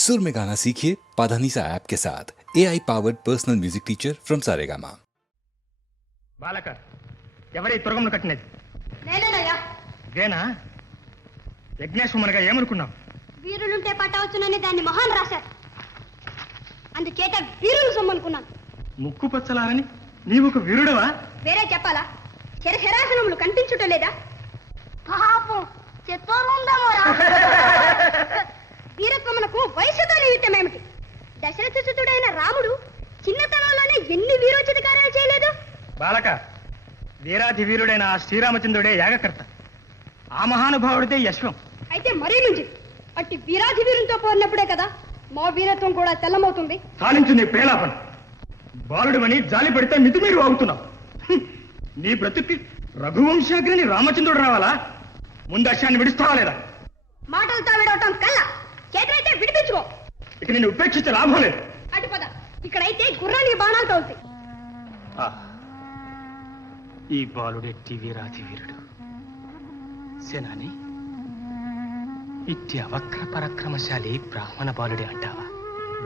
सुर में गाना सीखिए पाधानीसा ऐप के साथ AI powered personal music teacher from Saregama. బాలక ఎవరే తురగమును కట్టినది? నేనేనయ్యా. వేనా? యజ్ఞేశ్వరునిగా ఏమనుకున్నాం? వీరులుంటే పట్టవచ్చునని దాన్ని మహాన్ రాశారు. అందుచేత వీరులు సొమ్మనుకున్నాను. ముక్కు పచ్చలారని నీవు ఒక వీరుడవా? వేరే చెప్పాలా? శరశరాసనములు కనిపించుట లేదా? పాపం చెత్తోరుందమోరా. వీరత్వమునకు వయసుతో నిమిత్తమేమిటి? దశరథసుతుడైన రాముడు చిన్నతనంలోనే ఎన్ని వీరోచిత కార్యాలు చేయలేదు? బాలక వీరాధి వీరుడైన ఆ శ్రీరామచంద్రుడే యాగకర్త. ఆ మహానుభావుడిదే యశ్వం. అయితే మరీ మంచిది. అట్టి వీరాధి వీరునితో పోరినప్పుడే కదా మా వీరత్వం కూడా తెల్లమవుతుంది. సాలించు నీ ప్రేలాపన. బాలుడువని జాలి పడితే మితిమీరు వాగుతున్నావు. నీ బ్రతుక్కి రఘువంశాగ్రని రామచంద్రుడు రావాలా? ముందు అశాన్ని విడుస్తావా లేదా? మాటలతో విడవటం కల్లా, చేతులైతే విడిపించుకో. ఇక నేను ఉపేక్షించే లాభం లేదు. అటు పద. ఇక్కడైతే గుర్రానికి బాణాలు తోలుతాయి. ఈ బాలుడెట్టి వీరాధి వీరుడు సేనాని, ఇట్టి అవక్ర పరాక్రమశాలి బ్రాహ్మణ బాలుడే అంటావా?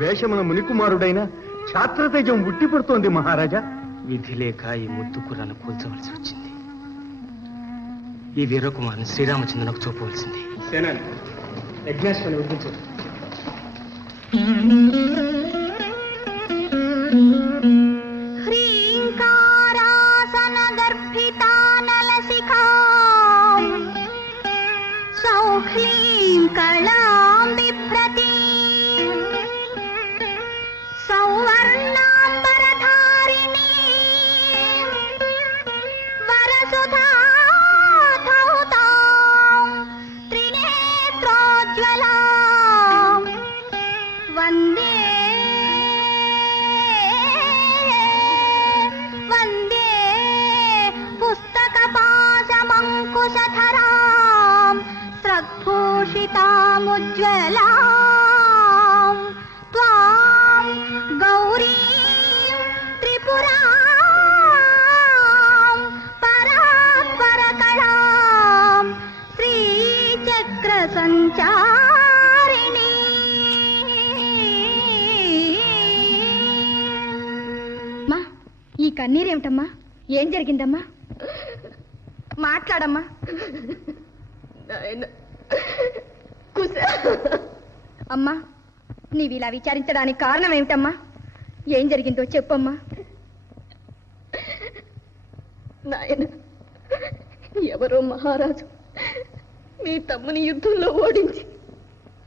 వేషమున మునికుమారుడైన క్షాత్రతేజం ఉట్టి పడుతోంది మహారాజా. విధి లేక ఈ ముద్దు కుర్రాను కూల్చవలసి వచ్చింది. ఈ వీరకుమారుని శ్రీరామచంద్రునికి చూపవలసింది. సేనాని, యజ్ఞేశ్వరుని విడిపించు. హ్రీంకారాసన గర్భితానలశిఖాం సౌఖ్లీం కళాం బిభ్రతీం సౌవర్ణాంబరధారిణీం వరసుధాధౌతాం త్రినేత్రోజ్వలాం వందే వందే పుస్తకపాశమంకుశధరాం స్రగ్భూషితాముజ్వలాం త్వాం గౌరీం త్రిపురాం పరాత్పరకళాం శ్రీచక్ర సంచారిణీ. అమ్మా, ఈ కన్నీరేమిటమ్మా? ఏం జరిగిందమ్మా? మాట్లాడమ్మా. అమ్మా, నీవిలా విచారించడానికి కారణం ఏమిటమ్మా? ఏం జరిగిందో చెప్పమ్మా. నాయన, ఎవరో మహారాజు మీ తమ్ముని యుద్ధంలో ఓడించి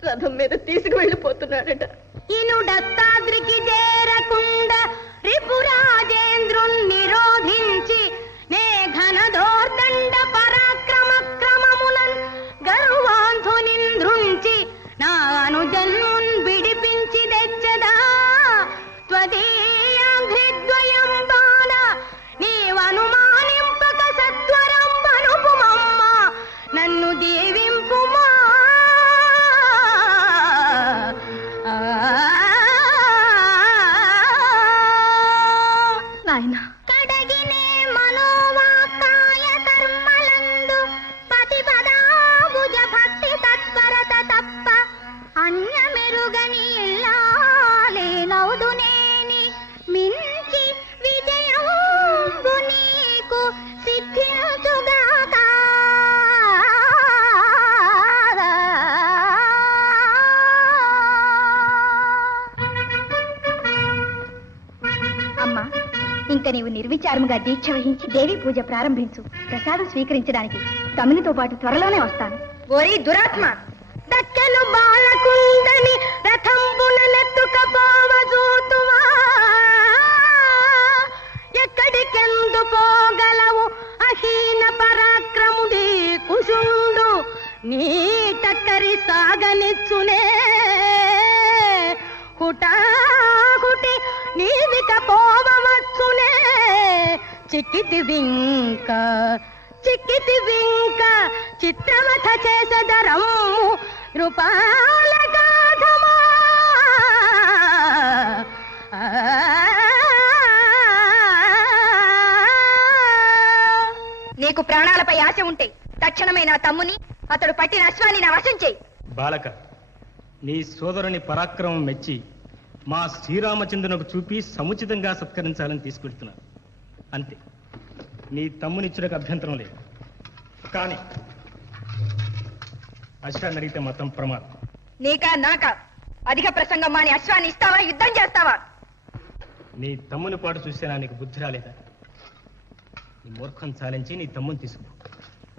రథం మీద తీసుకువెళ్ళిపోతున్నాడట. ఇనుడత్తాద్రికి చేరకుండ రిపురాజేంద్రుణ్ణి నిరోధించి నే ఘనదోర్దండ పరాక్రమ క్రమములన్ గరువాంధునింద్రుంచి నా అనుజన్మున్ విడిపించి తెచ్చదా త్వదీయాంఘ్రిద్వయం బాల నీవనుమానింపక సత్వరం వనుపుమమ్మ నన్ను దీవింపుమా. నాయనా, కడగినే మనోవాకాయ కర్మలందు పతిపదాభుజ భక్తి తత్పరత తప్ప అన్యమెరుగని ఇల్లాలేనౌదునేని మించి విజయంబు నీకు సిద్ధించుగాక. అమ్మా, ఇంక నీవు నిర్విచారముగా దీక్ష వహించి దేవి పూజ ప్రారంభించు. ప్రసాదం స్వీకరించడానికి తమ్మునితో పాటు త్వరలోనే వస్తాను. ఓరి దురాత్మ, దక్కను బాలకుందని రథంబుననెత్తుకపోవజూతువా? ఎక్కడికెందు పోగలవు అహీన పరాక్రముడి కుశుండు? నీ టక్కరి సాగనిచ్చునే హుటాహుటి నీవిక పోవచ్చునే. చిక్కితి వింక చిత్రమథ చేసదరము రూపాల గాధమా. నీకు ప్రాణాలపై ఆశ ఉంటే తక్షణమే నా తమ్ముని అతడు పట్టిన అశ్వాన్ని నా వశం చేయి. బాలక, నీ సోదరుని పరాక్రమం మెచ్చి మా శ్రీరామచంద్రునకు చూపి సముచితంగా సత్కరించాలని తీసుకెళ్తున్నాను. అంతే. నీ తమ్మునిచ్చులకు అభ్యంతరం లేదు. కానీ అశ్వాన్ని అడిగితే మొత్తం ప్రమాదం. నీకా నాకా అధిక ప్రసంగం మాని అశ్వాన్ని ఇస్తావా, యుద్ధం చేస్తావా? నీ తమ్ముని పాటు చూసేనా నీకు బుద్ధి రాలేదా? నీ మూర్ఖం చాలించి నీ తమ్ముని తీసుకో.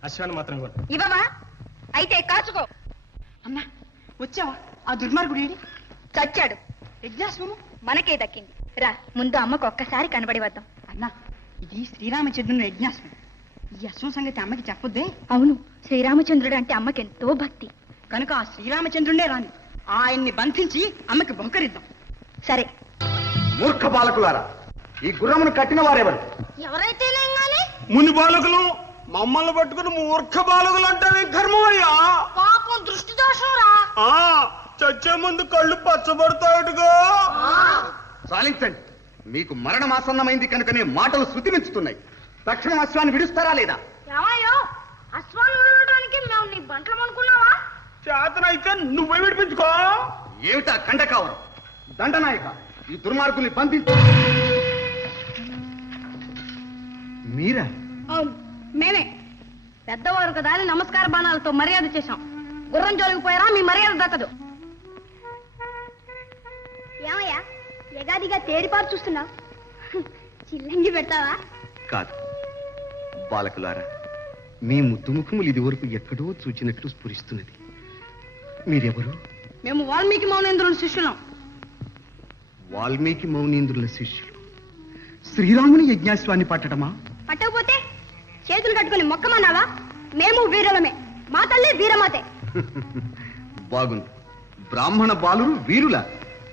అశ్వాన్ని మాత్రం కూడా ఇవ్వవా? అయితే కాచుకో. అన్నా వచ్చావా? ఆ దుర్మార్గుడు ఏడి? చచ్చాడు. యజ్ఞాశ్వము మనకే దక్కింది. రా, ముందు అమ్మకు ఒక్కసారి కనబడి వద్దాం. అన్నా, ఇది శ్రీరామచంద్రుని యజ్ఞాశ్వం. ఈ అశ్వం సంగతి అమ్మకి చెప్పొద్దే. అవును, శ్రీరామచంద్రుడు అంటే అమ్మకెంతో భక్తి. కనుక ఆ శ్రీరామచంద్రుడే రాని ఆయన్ని బంధించి అమ్మకి బహుకరిద్దాం. సరే. మూర్ఖ బాలకులారా, ఈ గుర్రమును కట్టిన వారెవరు? ఎవరైతేనేం గాని ముని బాలకులు మమ్మల్ని పట్టుకుని మూర్ఖ బాలకులు అంటే కర్మయ్యా. పాపం దృష్టి దోషం రా. చచ్చే ముందు కళ్ళు పచ్చబడతాడుగా. చాలించండి. మీకు మరణమాసన్నమైంది కనుకనే మాటలు శృతిమించుతున్నాయి. తక్షణం అశ్వాన్ని విడుస్తారా లేదా? ఏమయ్యో, అశ్వాన్ని విడవడానికి మేము నీ బంట్లం అనుకున్నావా? చేతనైతే నువ్వే విడిపించుకో. ఏమిటా కండకావరం? దండనాయక, ఈ దుర్మార్గుల్ని బంధించు. మీరా? అవును, మేమే. పెద్దవారు కదా అని నమస్కార బాణాలతో మర్యాద చేశాం. గుర్రం జోలికి పోయారా మీ మర్యాద దక్కదు. ఏమయ్యా, ఎగాదిగా తేరిపారు చూస్తున్నావు? చిల్లంగి పెడతావా? కాదు బాలకులారా, మీ ముద్దు ముఖములు ఇదివరకు ఎక్కడో చూచినట్లు స్ఫురిస్తున్నది. మీరెవరు? మేము వాల్మీకి మౌనేంద్రుని శిష్యులం. వాల్మీకి మౌనీంద్రుల శిష్యులు శ్రీరాముని యజ్ఞాశ్వాన్ని పట్టడమా? పట్టకపోతే చేతులు కట్టుకుని మొక్కమన్నావా? మేము వీరులమే. మా తల్లి వీరమాతే. బాగుంది. బ్రాహ్మణ బాలురు వీరులా?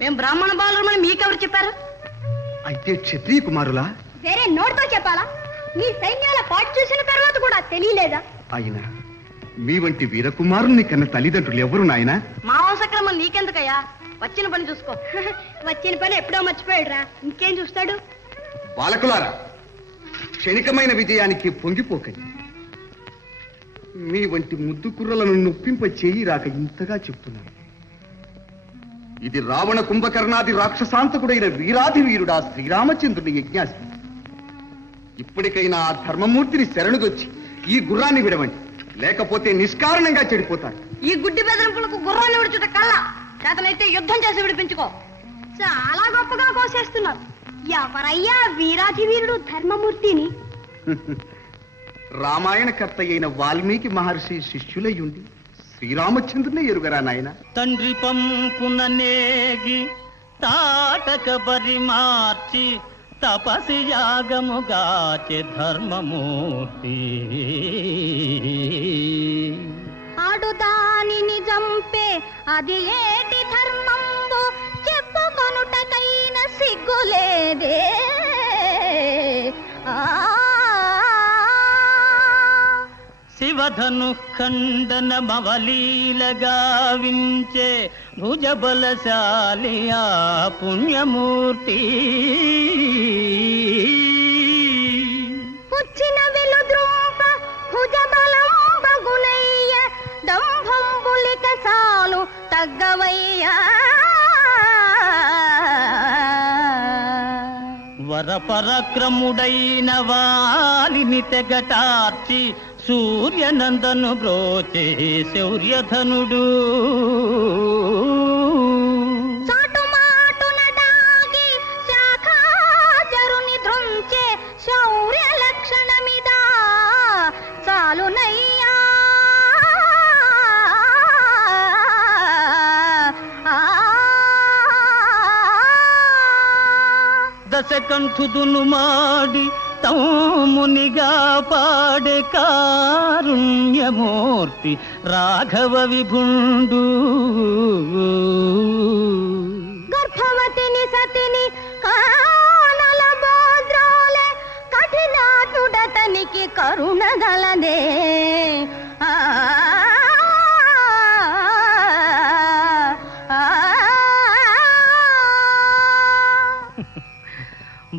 మేము బ్రాహ్మణ బాలురమని మీకెవరు చెప్పారు? అయితే క్షత్రియ కుమారులా? వేరే నోటితో చెప్పాలా? నీ సైన్యాల పాటు చూసిన తర్వాత కూడా తెలియలేదా? అయినా మీ వంటి వీరకుమారుని కన్న తల్లిదండ్రులు ఎవరు నాయనా? మా వంశక్రమం నీకెందుకయ్యా? వచ్చిన పని చూసుకో. వచ్చిన పని ఎప్పుడో మర్చిపోయాడురా, ఇంకేం చూస్తాడు? బాలకులారా, క్షణికమైన విజయానికి పొంగిపోకండి. మీ వంటి ముద్దు కుర్రలను నొప్పింప చేయి రాక ఇంతగా చెప్తున్నాను. ఇది రావణ కుంభకర్ణాది రాక్షసాంతకుడైన వీరాధి వీరుడా శ్రీరామచంద్రుని యజ్ఞాశ్వం. ఇప్పటికైనా ఆ ధర్మమూర్తిని శరణుదొచ్చి ఈ గుర్రాన్ని విడవండి, లేకపోతే నిష్కారణంగా చెడిపోతారు. ఈ గుడ్డి బెదిరింపులకు గుర్రాన్ని విడుచుట కల్లా. చేతనైతే యుద్ధం చేసి విడిపించుకో. చాలా గొప్పగా కోసేస్తున్నారు. ఎవరయ్యా వీరాధి వీరుడు ధర్మమూర్తిని? రామాయణకర్త అయిన వాల్మీకి మహర్షి శిష్యులయ్యుండి శ్రీరామచంద్రుని ఎరుగరా నాయన? తండ్రి పంపున నేగి తాటక బరి మార్చి తపసి యాగముగాచె ధర్మమూర్తి. ఆడు దానిని జంపే అది ఏటి ధర్మంబు చెప్పుకొనుటకైన సిగ్గులేదే. శివధను ఖండన మవలీలగా వించే భుజబలశాలి ఆ పుణ్యమూర్తి. పుచ్చిన వెలుద్రూప భుజబలం బగునయ్య దంభంబులిక చాలు తగ్గవయ్యా. వరపరక్రముడైన వాలిని తెగటార్చి సూర్యనందను బ్రోచే శౌర్యధనుడు. చాటుమాటున దాగి శాఖాచరుని ధృంచే శౌర్య లక్షణమిదా చాలునయ్యా. దశకంఠుదును మాడి తమ్మునిగా పాడే కారుణ్యమూర్తి రాఘవ విభుండు. గర్భవతిని సతిని కానల బోద్రోలే కఠినాటుడతనికి కరుణగలదే.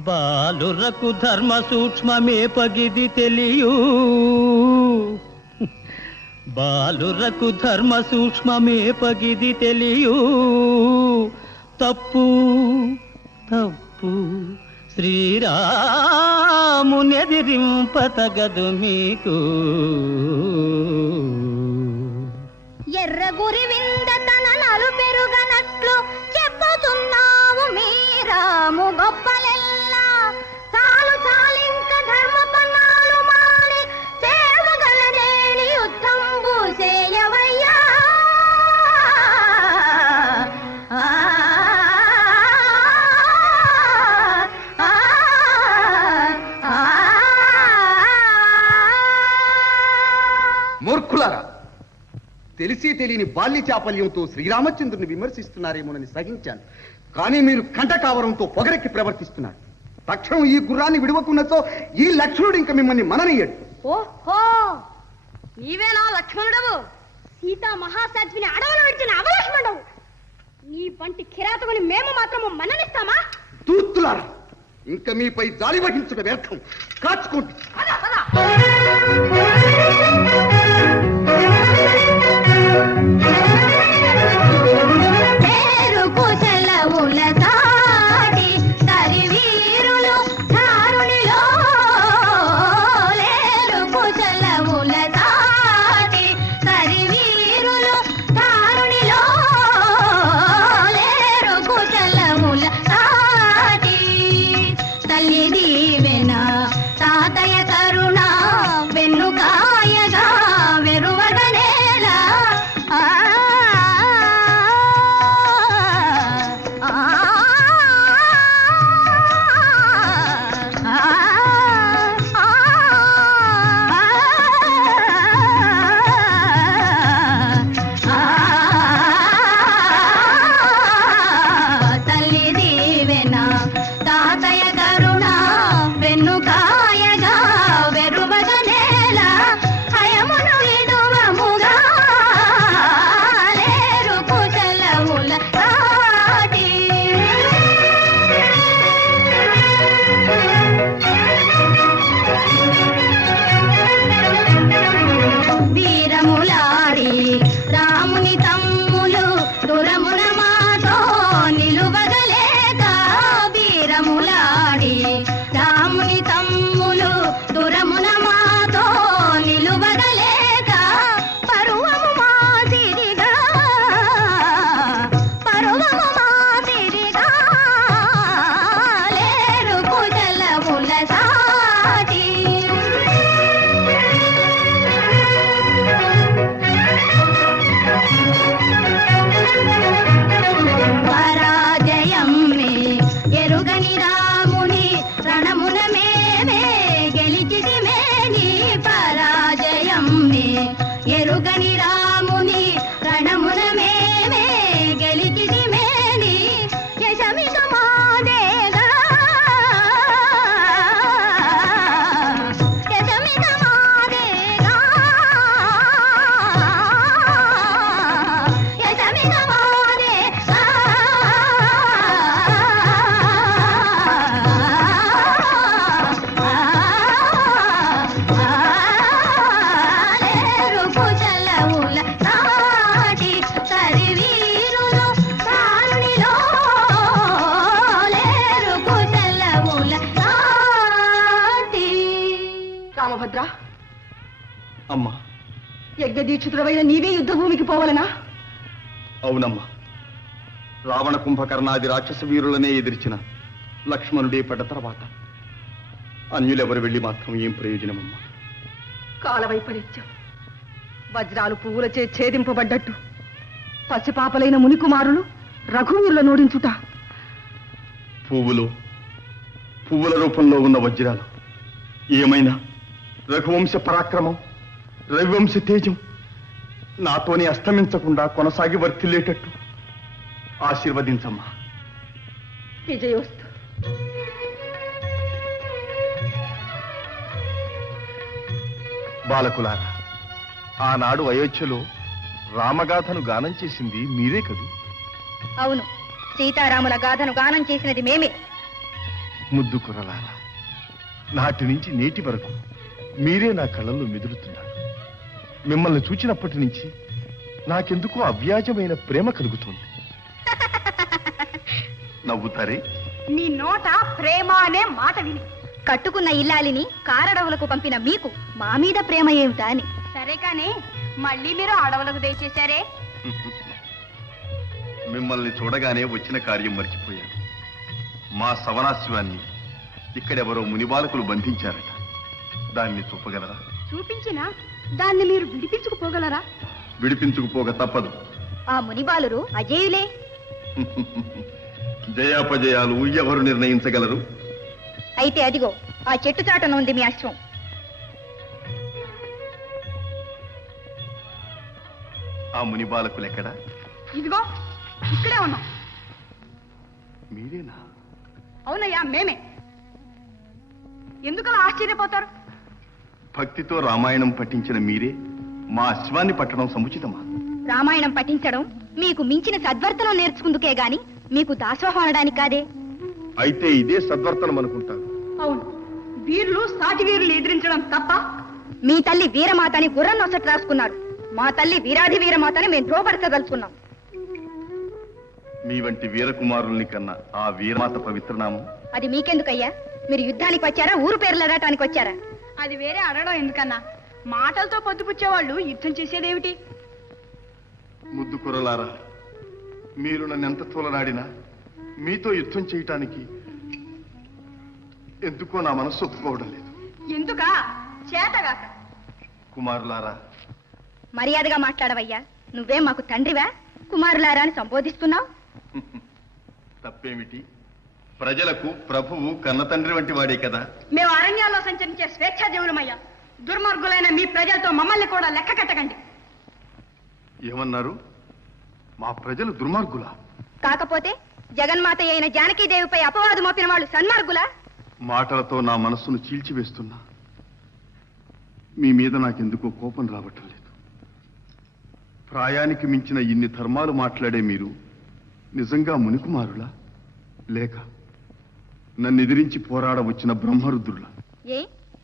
బాలురకు ధర్మ సూక్ష్మమే పగిది తెలియు. బాలురకు ధర్మ సూక్ష్మమే పగిది తెలియు తప్పు తప్పు శ్రీరామునెదిరింపతగదు మీకు. ఎర్ర గురి వింద తన నలు పెరుగనట్లు చెప్పుతున్నావు మీరాము గొప్పలెల్లా. చాలు చాలింక ధర్మ పన్నాలు మాని సేవగలనేని యుద్ధంబు చేయవయ్యా. మూర్ఖులారా, తెలిసి తెలియని బాల్య చాపల్యంతో శ్రీరామచంద్రుని విమర్శిస్తున్నారేమోనని సహించాను. కానీ మీరు కంటకావరంతో పొగరెక్కి ప్రవర్తిస్తున్నారు. తక్షణం ఈ గుర్రాన్ని విడవకున్నచో ఈ లక్ష్మణుడు ఇంకా మిమ్మల్ని మననీయడు. ఓహో, నీవేనా లక్ష్మణుడవు? సీతా మహాసాధ్విని అడవులు విడిచిన అవలక్ష్మణుడవు. నీ వంటి కిరాతకుని మేము మాత్రము మన్ననిస్తామా? తూర్తులారా, ఇంకా మీపై జాలి వహించుట వ్యర్థం. కాచుకోండి. పద, పద. పేరుకు సెలవుల సాటి కరివీరులు ధారునిలో. లేరుకు సెలవుల సాటి కరివీరులు ధారునిలో. లేరుకు సెలవుల సాటి తల్లి దీవెన తాతయ్య కరుణ వెన్నుకాయగా వెరువగనేలా. తల్లి దీవెన తాతయ్య కరుణ వెన్నుకాయగా వెరువగనేలా. హయమును విడువముగా లేరుకు సెలవుల సాటి. వీరములాడి రాముని తమ్ములు దురమున మాతో నిలువగలేక. వీరములాడి రాముని తమ్ములు దురమున మాతో నిలువగలేక. పరువము మాదిరిగా పరువము మాదిరిగా లేరుకు సెలవుల సాటి. పరాజయం మే ఎరుగని రాముని రణమున మేమే గెలిచితిమేని. పరాజయం మే ఎరుగని రాముని రణమున మేమే గెలిచితిమేని. యశమిక మాదేగా యశమిక మాదేగా యశమిక మాదేగా. లేరుకు సెలవుల సాటి కరివీరులు ధారునిలో. లేరుకు సెలవుల సాటి. రామభద్ర, అమ్మా, యజ్ఞదీక్షితుడవైన నీవే యుద్ధభూమికి పోవలనా? అవునమ్మా. రావణ కుంభకర్ణాది రాక్షస వీరులనే ఎదిర్చిన లక్ష్మణుడే పడ్డ తర్వాత అన్యులెవరు వెళ్ళి మాత్రం ఏం ప్రయోజనమమ్మా? కాలవైపరీత్యం వజ్రాలు పువ్వులచే ఛేదింపబడ్డట్టు పసిపాపలైన మునికుమారులు రఘువీరుల నోడించుట. పువ్వుల రూపంలో ఉన్న వజ్రాలు ఏమైనా రఘువంశ పరాక్రమం, రవివంశ తేజం నాతోనే అస్తమించకుండా కొనసాగి వర్తిల్లేటట్టు ఆశీర్వదించమ్మా. విజయోస్తు. బాలకులారా, ఆనాడు అయోధ్యలో రామగాథను గానం చేసింది మీరే కదూ? అవును, సీతారాముల గాథను గానం చేసినది మేమే. ముద్దు కుర్రలారా, నాటి నుంచి నేటి వరకు మీరే నా కళ్ళల్లో మెదులుతున్నారు. మిమ్మల్ని చూచినప్పటి నుంచి నాకెందుకో అవ్యాజమైన ప్రేమ కలుగుతుంది. నవ్వుతారే? మీ నోట ప్రేమ అనే మాట విని కట్టుకున్న ఇల్లాలిని కారడవులకు పంపిన మీకు మా మీద ప్రేమ ఏమిటా అని. సరే కానీ మళ్ళీ మీరు అడవులకు దయచేశారే. మిమ్మల్ని చూడగానే వచ్చిన కార్యం మర్చిపోయాను. మా సవనాశ్వాన్ని ఇక్కడెవరో మునిబాలకులు బంధించారట. దాన్ని చూపగలరా? చూపించినా దాన్ని మీరు విడిపించుకుపోగలరా? విడిపించుకుపోక తప్పదు. ఆ మునిబాలురు అజేయులే. జయాపజయాలు ఎవరు నిర్ణయించగలరు? అయితే అదిగో ఆ చెట్టు చాటున ఉంది మీ అశ్వం. ఆ మునిబాలకులెక్కడా? ఇదిగో ఇక్కడే ఉన్నాం. మీరేనా? అవునయ్యా, మేమే. ఎందుకలా ఆశ్చర్యపోతారు? భక్తితో రామాయణం పఠించిన మీరే మా అశ్వాన్ని పట్టడం సముచితమా? రామాయణం పఠించడం మీకు మించిన సద్వర్తనం నేర్చుకుందుకే గాని మీకు దాసోహం అనడానికి కాదే. అయితే ఇదే సద్వర్తనం అనుకుంటాను. అవును, వీరులు సాటి వీరులు ఎదిరించడం తప్ప. మీ తల్లి వీరమాతని గుర్రం నొసట రాసుకున్నారు. మా తల్లి వీరాధి వీరమాతని మేము ధ్రువపరచదలుచుకున్నాం. మీ వంటి వీరకుమారుల్ని కన్నా ఆ వీరమాత పవిత్రనామం. అది మీకెందుకయ్యా? మీరు యుద్ధానికి వచ్చారా, ఊరు పేర్లు అడటానికి వచ్చారా? అది వేరే అడగడం ఎందుకన్నా? మాటలతో పొద్దుపుచ్చేవాళ్ళు యుద్ధం చేసేదేమిటి? ముద్దు కురలారా, మీరు నన్ను ఎంత తోలనాడినా మీతో యుద్ధం చేయటానికి ఎందుకో నా మనస్సు ఒప్పుకోవడం లేదు. ఎందుకా? చేతగాక. కుమారులారా, మర్యాదగా మాట్లాడవయ్యా. నువ్వేం మాకు తండ్రివా? కుమారులారా అని సంబోధిస్తున్నావు. తప్పేమిటి? ప్రజలకు ప్రభువు కన్నతండ్రి వంటి వాడే కదా. మేము అరణ్యాల్లో సంచరించే స్వేచ్ఛాజీవులమయ్యా. దుర్మార్గులైన మీ ప్రజలతో మమ్మల్ని కూడా లెక్క కట్టకండి. ఏమన్నారు? మా ప్రజలు దుర్మార్గులా? కాకపోతే జగన్మాత అయిన జానకీదేవిపై అపవాదు మోపిన వాళ్ళు సన్మార్గులా? మాటలతో నా మనస్సును చీల్చివేస్తున్నా. మీ మీద నాకెందుకో కోపం రావటం లేదు. ప్రాయానికి మించిన ఇన్ని ధర్మాలు మాట్లాడే మీరు నిజంగా మునికుమారులా, లేక నన్ను ఎదిరించి పోరాడ వచ్చిన బ్రహ్మరుద్రులా? ఏ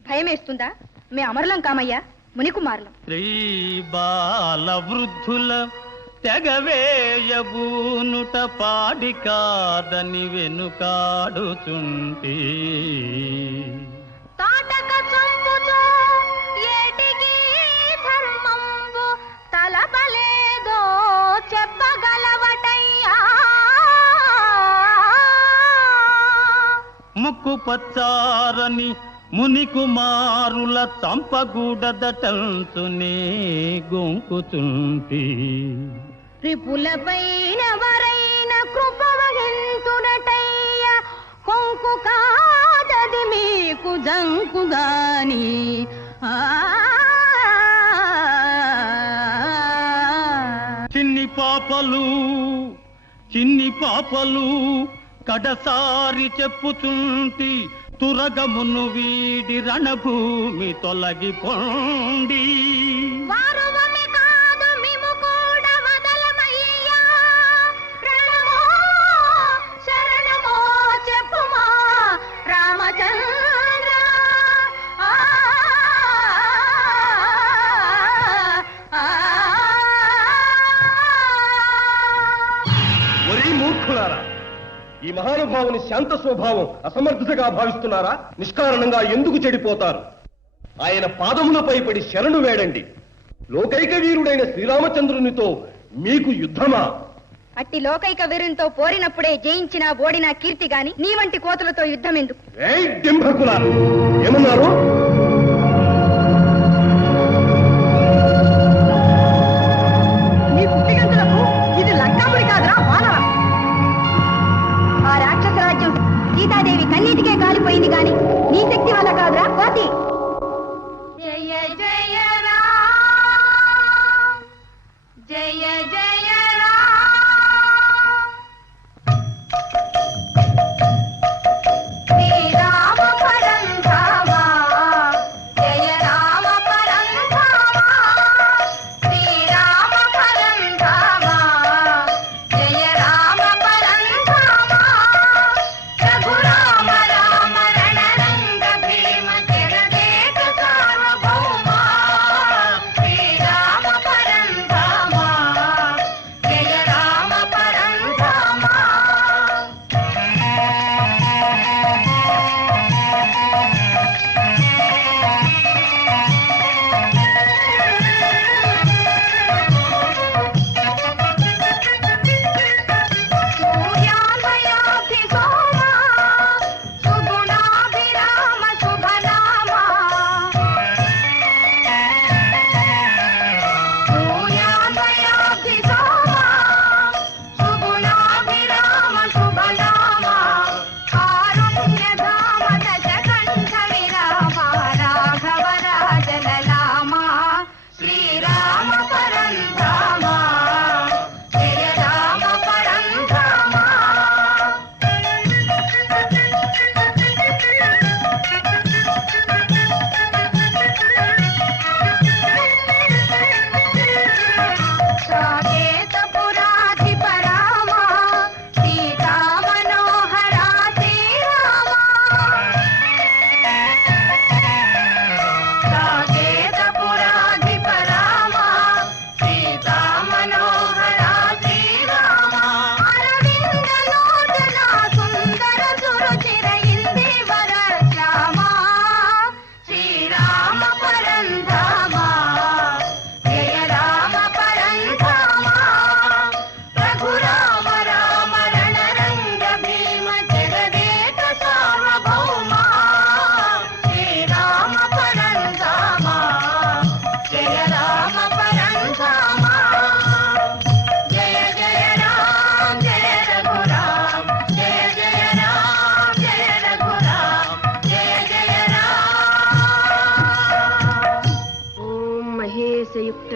భయమేస్తుందా? మే అమరులం కామయ్యా, మునికుమారులం. శ్రీ బాల వృద్ధుల తెగవేయబూనుట పాడి కాదని వెనుకాడుచుంటి. తాటక చంపుచో ఏటికి ధర్మంబు తలపలేదో చెప్పగలవటయ్యా. ముక్కు పచ్చారని మునికుమారుల చంపగూడదటంచునే గొంకుచుంటి. రిపులపైన వరైన కృప వహింతునటయ్య. కొంకు కాదది మీకు జంకుగాని. చిన్ని పాపలు కడసారి చెప్పుచుంటి. తురగమును వీడి రణభూమి తొలగిపోండి. వారువమి కాదు మిము కూడా వదలమయ్యా. రణమో శరణమో చెప్పుమా రామచంద్ర. ఒరే మూర్ఖులారా, ఈ మహానుభావుని శాంత స్వభావం అసమర్థతగా భావిస్తున్నారా? నిష్కారణంగా ఎందుకు చెడిపోతారు? ఆయన పాదములపై పడి శరణు వేడండి. లోకైక వీరుడైన శ్రీరామచంద్రునితో మీకు యుద్ధమా? అట్టి లోకైక వీరునితో పోరినప్పుడే జయించిన ఓడిన కీర్తి గాని నీ వంటి కోతులతో యుద్ధం ఎందుకు? ఏయ్ డింభకులారా, ఏమన్నారు? నీ పుట్టిగంతులకు ఇది లంకాపురి కాదురా, వానరా. ఆ రాక్షస రాజ్యం సీతాదేవి కన్నీటికే కాలిపోయింది గాని నీ శక్తి వల్ల కాదురా కోతి. జయ జయ రామ్, జయ జయ రామ్. శ్రీరామ పరంధామా, జయ రామ పరంధామా. శ్రీరామ పరంధామా, జయ రామ పరంధామా. రఘురామ రామ రణరంగ భీమ జగదే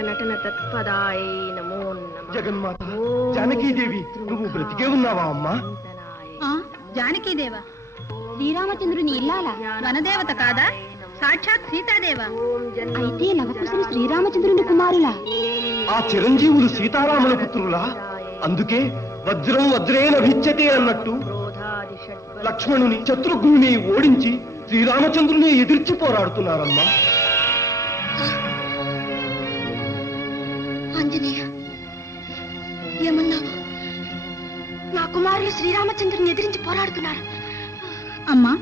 నటన తత్పదాయ నమో నమః. జగన్మాత జానకీదేవి నువ్వు బ్రతికే ఉన్నావా అమ్మా? జానకీదేవ శ్రీరామచంద్రుని ఇల్లాల వనదేవత కాదా? సాక్షాత్ సీతాదేవ. అయితే లవకుశులు శ్రీరామచంద్రుని కుమారులా? ఆ చిరంజీవులు సీతారాముల పుత్రులా? అందుకే వజ్రం వజ్రేన భిచ్చతే అన్నట్టు లక్ష్మణుని శత్రుఘ్నుని ఓడించి శ్రీరామచంద్రుని ఎదిర్చి పోరాడుతున్నారమ్మా. ఆంజనేయ ఏమన్నా? నా కుమారులు శ్రీరామచంద్రుని ఎదిరించి పోరాడుతున్నారు. అమ్మా,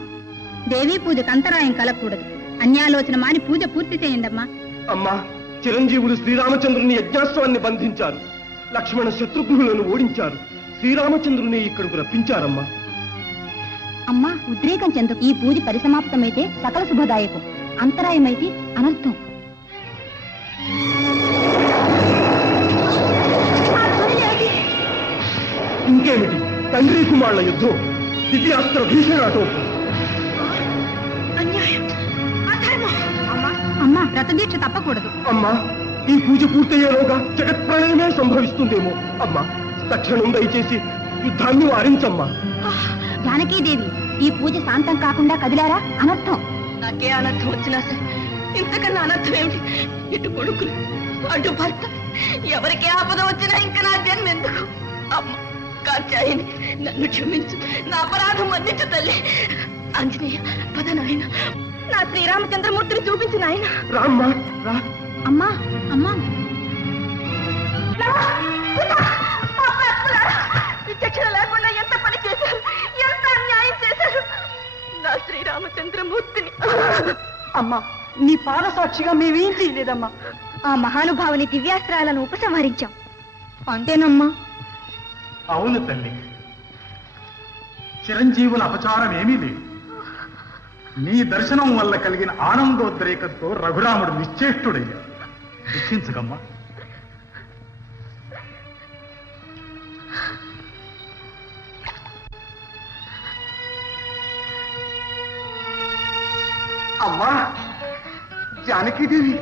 దేవీ పూజకు అంతరాయం కలగకూడదు. అన్యాలోచన మాని పూజ పూర్తి చేయండమ్మా. అమ్మా, చిరంజీవులు శ్రీరామచంద్రుని యజ్ఞాస్త్రాన్ని బంధించారు. లక్ష్మణ శత్రుఘ్నులను ఓడించారు. శ్రీరామచంద్రుని ఇక్కడకు రప్పించారమ్మా. అమ్మా, ఉద్రేకం చెందకు. ఈ పూజ పరిసమాప్తమైతే సకల శుభదాయకం, అంతరాయమైతే అనర్థం. ఇంకేమిటి? తండ్రి కుమారుల యుద్ధం, దివ్యాస్త్ర భీషణాటోపం. అమ్మా, వ్రతదీక్ష తప్పకూడదు. అమ్మా, ఈ పూజ పూర్తయ్యేలోగా జగత్ప్రళయమే సంభవిస్తుందేమో. అమ్మా, తక్షణం దయచేసి యుద్ధాన్ని వారించమ్మా. జానకీదేవి, ఈ పూజ శాంతం కాకుండా కదిలారా అనర్థం. నాకే అనర్థం వచ్చినా సరే ఇంతకన్నా అనర్థం ఏమిటి? ఇటు కొడుకులు అటు భర్త, ఎవరికే ఆపద వచ్చినా ఇంకా నా జన్మ ఎందుకు? అమ్మ కాచాయిని, నన్ను క్షమించు, నా అపరాధం మన్నించు తల్లి. ఆంజనేయ పద నాయన, నా శ్రీరామచంద్రమూర్తిని చూపించు నాయన. రామ్మా రా. అమ్మా అమ్మా, విచక్షణ లేకుండా ఎంత పని చేశారు, ఎంత అన్యాయం చేశారు నా శ్రీరామచంద్రమూర్తిని. అమ్మా, నీ పాద సాక్షిగా మేమేం చేయలేదమ్మా. ఆ మహానుభావుని దివ్యాస్త్రాలను ఉపసంహరించాం. అంతేనమ్మా? అవును తల్లి, చిరంజీవుల అపచారం ఏమీ లేదు. నీ దర్శనం వల్ల కలిగిన ఆనందోద్రేకంతో రఘురాముడు నిశ్చేష్టుడయ్యాడు. దుఃఖించకమ్మా. అమ్మా జానకీదేవి,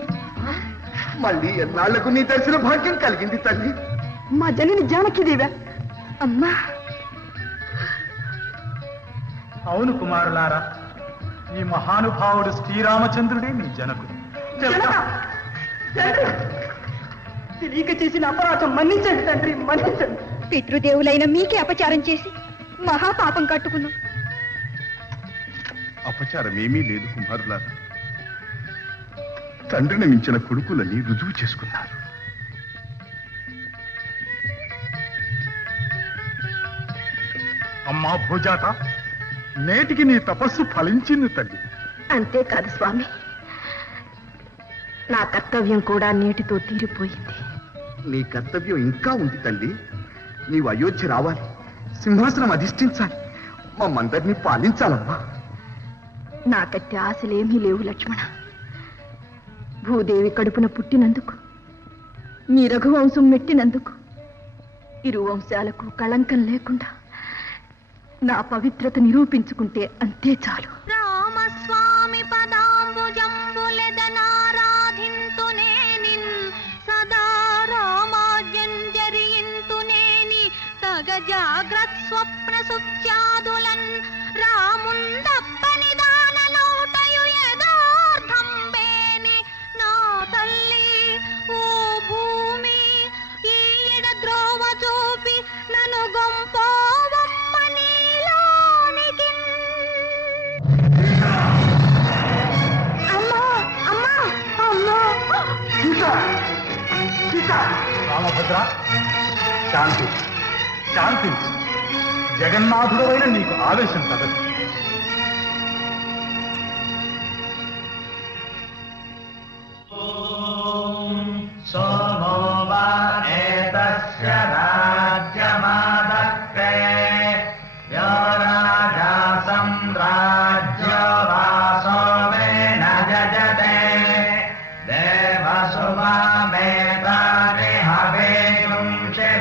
మళ్ళీ ఎన్నాళ్లకు నీ దర్శన భాగ్యం కలిగింది తల్లి. మా జనని జానకీదేవా? అమ్మా, అవును కుమారులారా, ఈ మహానుభావుడు శ్రీరామచంద్రుడే మీ జనకుడు. తెలియక చేసిన అపరాధం మన్నించండి తండ్రి, మన్నించండి. పితృదేవులైన మీకే అపచారం చేసి మహాపాపం కట్టుకున్నాం. అపచారం ఏమీ లేదు కుమారులారా. తండ్రిని మించిన కొడుకులని రుజువు చేసుకున్నారు. అమ్మా భూజాత, నేటికి నీ తపస్సు ఫలించింది తల్లి. అంతేకాదు స్వామి, నా కర్తవ్యం కూడా నేటితో తీరిపోయింది. నీ కర్తవ్యం ఇంకా ఉంది తల్లి. నీవు అయోధ్య రావాలి, సింహాసనం అధిష్ఠించాలి, మమ్మందరినీ పాలించాలమ్మా. నాకట్టి ఆశలేమీ లేవు లక్ష్మణ. భూదేవి కడుపున పుట్టినందుకు, మీ రఘువంశం మెట్టినందుకు, ఇరు వంశాలకు కళంకం లేకుండా నా పవిత్రత నిరూపించుకుంటే అంతే చాలు. రామస్వామి పదాంబుజంబులెదనారాధింతునేనిన్ సదా రామాజ్ఞంజరింతునేని తగ జాగ్రత్ స్వప్న సుఖ్యాదులన్ రాముందప్పని దానలోటయు యదార్థం బేని నా తల్లి ఓ భూమి ఈడ ద్రోవ చూపి నన్ను గొంపోవమ్మ నీలోనికి. అమ్మా అమ్మా అమ్మా, రామభద్ర, శాంతి శాంతి. జగన్నాథుడవైన నీకు ఆవేశం తగదు.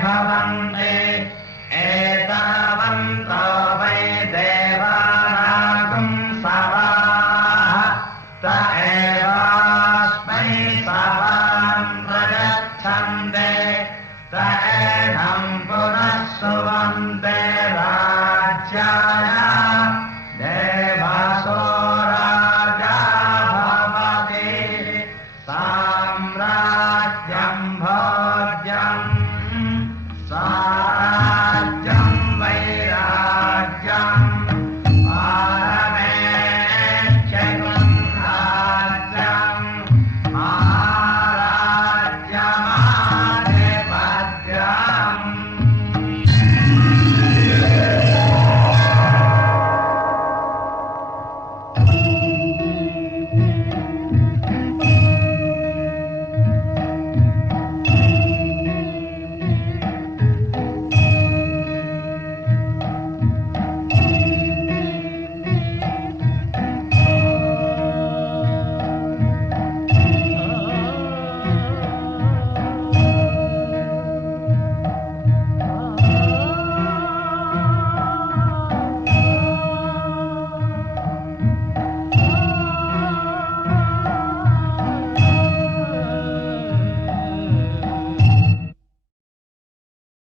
భవంతి ఏతావంతో వై దేవా కాత్యాయనా